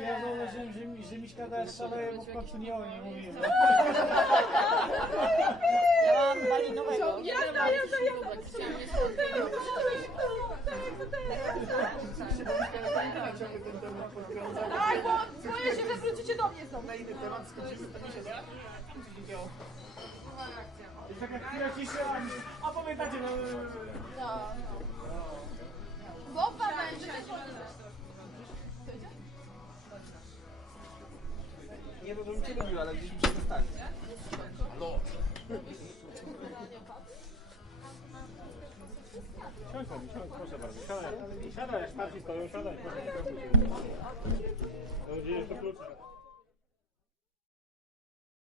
Ja zauważyłem, że Miśka daje szaleje, bo w końcu nie o niej mówimy. Ja mam malinowego. Jazda! Tak, bo boję się, że wrócicie do mnie znowu. Na inny temat skończymy, to mi się da? Co się działo? Jest taka chwila ciszy, a pamiętacie, No. Boba będzie. Nie, bo bym cię lubił, ale gdzieś muszę zostawić. No. Siądź, proszę bardzo. Siadaj, starsi stoją, siadaj, proszę.